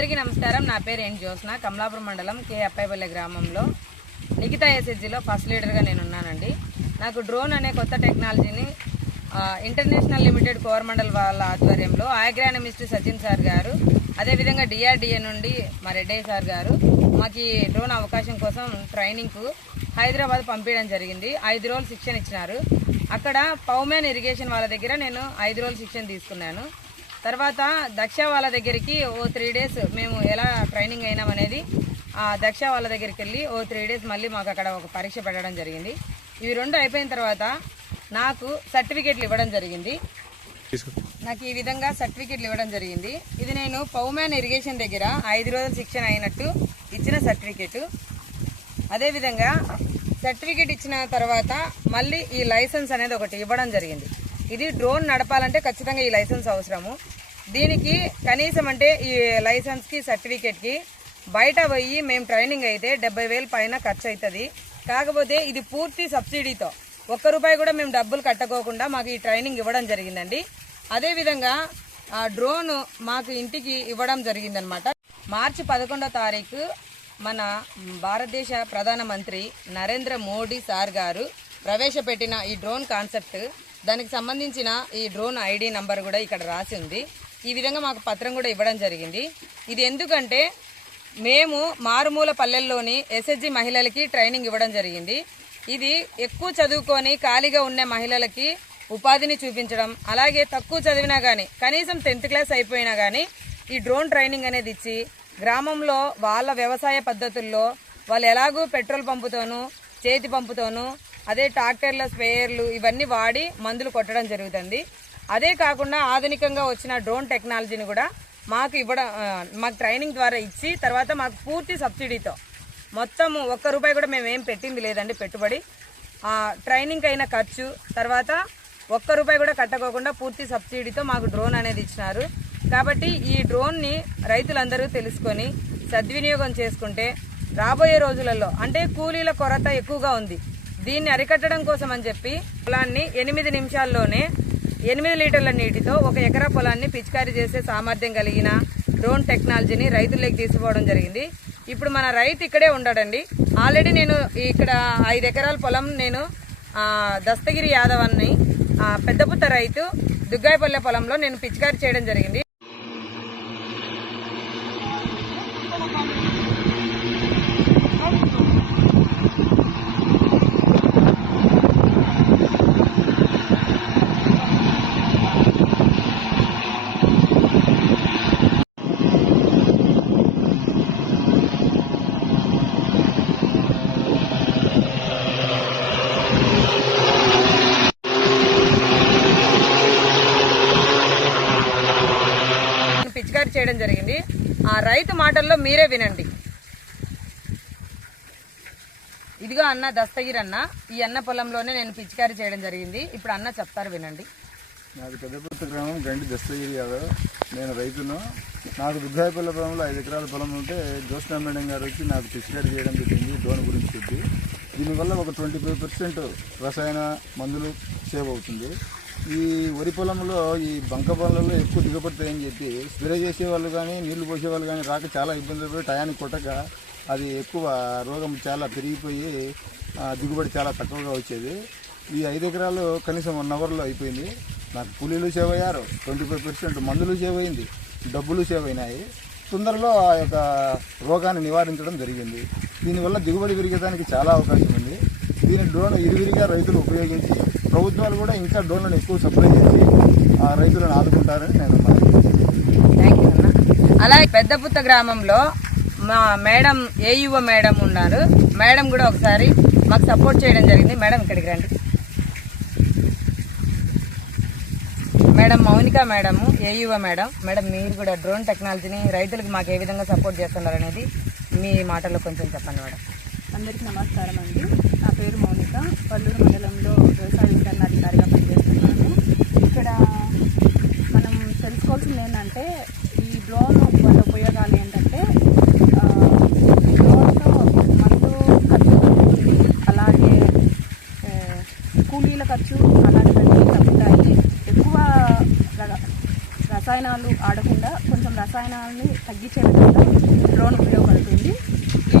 అందరికీ నమస్కారం. నా పేరు ఎన్ జ్యోత్స్న. కమలాపురం మండలం కే అప్పాయిపల్లె గ్రామంలో నిఖితా ఎస్ఎస్జిలో ఫస్ట్ లీడర్గా నేను ఉన్నానండి. నాకు డ్రోన్ అనే కొత్త టెక్నాలజీని ఇంటర్నేషనల్ లిమిటెడ్ కోరమండల్ వాళ్ళ ఆధ్వర్యంలో అగ్రానమిస్ట్ సచిన్ సార్ గారు, అదేవిధంగా డిఆర్డిఏ నుండి మా రెడ్డయ్య సార్ గారు మాకు ఈ డ్రోన్ అవకాశం కోసం ట్రైనింగ్కు హైదరాబాద్ పంపించడం జరిగింది. 5 రోజులు శిక్షణ ఇచ్చినారు. అక్కడ పౌమ్యాన్ ఇరిగేషన్ వాళ్ళ దగ్గర నేను 5 రోజులు శిక్షణ తీసుకున్నాను. తర్వాత దక్ష వాళ్ళ దగ్గరికి 3 days మేము ఎలా ట్రైనింగ్ అయినామనేది దక్ష వాళ్ళ దగ్గరికి వెళ్ళి 3 days మళ్ళీ మాకు అక్కడ ఒక పరీక్ష పెట్టడం జరిగింది. ఇవి 2 అయిపోయిన తర్వాత నాకు సర్టిఫికేట్లు ఇవ్వడం జరిగింది. నాకు ఈ విధంగా సర్టిఫికేట్లు ఇవ్వడం జరిగింది. ఇది నేను పౌమ్యాన్ ఇరిగేషన్ దగ్గర 5 రోజులు శిక్షణ అయినట్టు ఇచ్చిన సర్టిఫికేటు. అదేవిధంగా సర్టిఫికేట్ ఇచ్చిన తర్వాత మళ్ళీ ఈ లైసెన్స్ అనేది ఒకటి ఇవ్వడం జరిగింది. ఇది డ్రోన్ నడపాలంటే ఖచ్చితంగా ఈ లైసెన్స్ అవసరము. దీనికి కనీసం అంటే ఈ లైసెన్స్కి సర్టిఫికేట్కి బయట పోయి మేము ట్రైనింగ్ అయితే 70,000 పైన ఖర్చు అవుతుంది. కాకపోతే ఇది పూర్తి సబ్సిడీతో ₹1 కూడా మేము డబ్బులు కట్టుకోకుండా మాకు ఈ ట్రైనింగ్ ఇవ్వడం జరిగిందండి. అదేవిధంగా ఆ డ్రోన్ మాకు ఇంటికి ఇవ్వడం జరిగిందనమాట. మార్చి 11వ తారీఖు మన భారతదేశ ప్రధానమంత్రి నరేంద్ర మోడీ సార్ గారు ప్రవేశపెట్టిన ఈ డ్రోన్ కాన్సెప్ట్, దానికి సంబంధించిన ఈ డ్రోన్ ఐడి నంబర్ కూడా ఇక్కడ రాసి ఉంది. ఈ విధంగా మాకు పత్రం కూడా ఇవ్వడం జరిగింది. ఇది ఎందుకంటే మేము మారుమూల పల్లెల్లోని ఎస్ఎస్జి మహిళలకి ట్రైనింగ్ ఇవ్వడం జరిగింది. ఇది ఎక్కువ చదువుకొని ఖాళీగా ఉన్న మహిళలకి ఉపాధిని చూపించడం, అలాగే తక్కువ చదివినా కానీ కనీసం 10th క్లాస్ అయిపోయినా కానీ ఈ డ్రోన్ ట్రైనింగ్ అనేది ఇచ్చి గ్రామంలో వాళ్ళ వ్యవసాయ పద్ధతుల్లో వాళ్ళు ఎలాగూ పెట్రోల్ పంపుతోనూ చేతి పంపుతోనూ అదే ట్రాక్టర్ల స్ప్రేయర్లు ఇవన్నీ వాడి మందులు కొట్టడం జరుగుతుంది. అదే కాకుండా ఆధునికంగా వచ్చిన డ్రోన్ టెక్నాలజీని కూడా మాకు ట్రైనింగ్ ద్వారా ఇచ్చి తర్వాత మాకు పూర్తి సబ్సిడీతో మొత్తం ₹1 కూడా మేము ఏం పెట్టింది లేదండి పెట్టుబడి. ట్రైనింగ్ అయిన ఖర్చు తర్వాత ₹1 కూడా కట్టుకోకుండా పూర్తి సబ్సిడీతో మాకు డ్రోన్ అనేది ఇచ్చినారు. కాబట్టి ఈ డ్రోన్ని రైతులందరూ తెలుసుకొని సద్వినియోగం చేసుకుంటే రాబోయే రోజులలో అంటే కూలీల కొరత ఎక్కువగా ఉంది. దీన్ని అరికట్టడం కోసం అని చెప్పి పొలాన్ని 8 నిమిషాల్లోనే 8 లీటర్ల నీటితో 1 ఎకరా పొలాన్ని పిచికారీ చేసే సామర్థ్యం కలిగిన డ్రోన్ టెక్నాలజీని రైతుల్లోకి తీసుకోవడం జరిగింది. ఇప్పుడు మన రైతు ఇక్కడే ఉంటాడండి. ఆల్రెడీ నేను ఇక్కడ 5 ఎకరాల పొలం నేను దస్తగిరి యాదవ్ అని పెద్దపుత్త రైతు దుగ్గాయపల్లె పొలంలో నేను పిచికారీ చేయడం జరిగింది. చేయడం జరిగింది. ఆ రైతు మాటల్లో మీరే వినండి. ఇదిగో అన్న దస్తగిరి అన్న, ఈ అన్న పొలంలోనే నేను పిచికారీ చేయడం జరిగింది. ఇప్పుడు అన్న చెప్తారు వినండి. నాకు పెద్దపుత్త గ్రామం గండి దస్తగిరి యాదవ్. నేను రైతును. నాకు దుగ్గాయపల్లె పొలంలో 5 ఎకరాల పొలం ఉంటే జ్యోత్స్న మేడం గారు వచ్చి నాకు పిచికారీ చేయడం జరిగింది డ్రోన్ గురించి చెప్పి. దీనివల్ల ఒక 25% రసాయన మందులు సేవ్ అవుతుంది. ఈ వరి పొలంలో ఈ బంక పొలంలో ఎక్కువ దిగబడతాయని చెప్పి స్ప్రే చేసేవాళ్ళు కానీ నీళ్లు పోసేవాళ్ళు కానీ రాక చాలా ఇబ్బందులు పడి టయానికి కొట్టక అది ఎక్కువ రోగం చాలా పెరిగిపోయి దిగుబడి చాలా తక్కువగా వచ్చేది. ఈ 5 ఎకరాలు కనీసం 1 అవర్లో అయిపోయింది. నాకు కూలీలు సేవ్ అయ్యారు, 25% మందులు సేవ్ అయింది, డబ్బులు సేవ్ అయినాయి. తొందరలో ఆ యొక్క రోగాన్ని నివారించడం జరిగింది. దీనివల్ల దిగుబడి పెరిగేదానికి చాలా అవకాశం ఉంది. దీని డ్రోన్ ఇరువిరిగా రైతులు ఉపయోగించి ప్రభుత్వాలు కూడా ఇంకా డ్రోన్లను ఎక్కువ సప్లై చేసి ఆ రైతులను ఆదుకుంటారని నేను థ్యాంక్ యూ అన్న. అలాగే పెద్దపుత్త గ్రామంలో మా మేడం ఏయువ మేడం ఉన్నారు. మేడం కూడా ఒకసారి మాకు సపోర్ట్ చేయడం జరిగింది. మేడం ఇక్కడికి రండి. మేడం మౌనిక మేడము ఏయువ మేడం. మేడం మీరు కూడా డ్రోన్ టెక్నాలజీని రైతులకు మాకు ఏ విధంగా సపోర్ట్ చేస్తున్నారు అనేది మీ మాటల్లో కొంచెం చెప్పండి మేడం. అందరికీ నమస్కారం అండి. నా పేరు మౌనిక. పల్లూరు మండలంలో వ్యవసాయ విస్తరణాధికారిగా పనిచేస్తున్నాను. ఇక్కడ మనం తెలుసుకోవాల్సింది ఏంటంటే ఈ డ్రోన్ వల్ల ఉపయోగాలు ఏంటంటే డ్రోన్తో మందు ఖర్చు తగ్గుతుంది, అలాగే కూలీల ఖర్చు అలాంటివన్నీ తగ్గుతాయి. ఎక్కువ రసాయనాలు ఆడకుండా కొంచెం రసాయనాలని తగ్గించే విధంగా డ్రోన్ ఉపయోగపడుతుంది.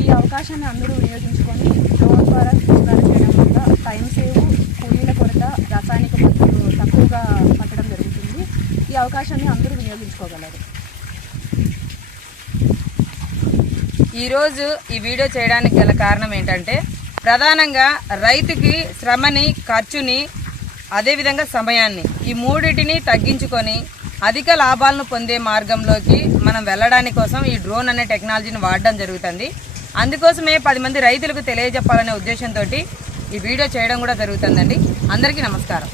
ఈ అవకాశాన్ని అందరూ వినియోగించుకొని డ్రోన్ ద్వారా పిచికారీ చేయడం వల్ల టైం సేవ్, కూలీల కొరత, రాసాయనిక మందులు తక్కువగా పట్టడం జరుగుతుంది. ఈ అవకాశాన్ని అందరూ వినియోగించుకోగలరు. ఈరోజు ఈ వీడియో చేయడానికి గల కారణం ఏంటంటే, ప్రధానంగా రైతుకి శ్రమని, ఖర్చుని, అదేవిధంగా సమయాన్ని, ఈ మూడింటిని తగ్గించుకొని అధిక లాభాలను పొందే మార్గంలోకి మనం వెళ్ళడానికి కోసం ఈ డ్రోన్ అనే టెక్నాలజీని వాడడం జరుగుతుంది. అందుకోసమే 10 మంది రైతులకు తెలియజెప్పాలనే ఉద్దేశంతో ఈ వీడియో చేయడం కూడా జరుగుతుందండి. అందరికీ నమస్కారం.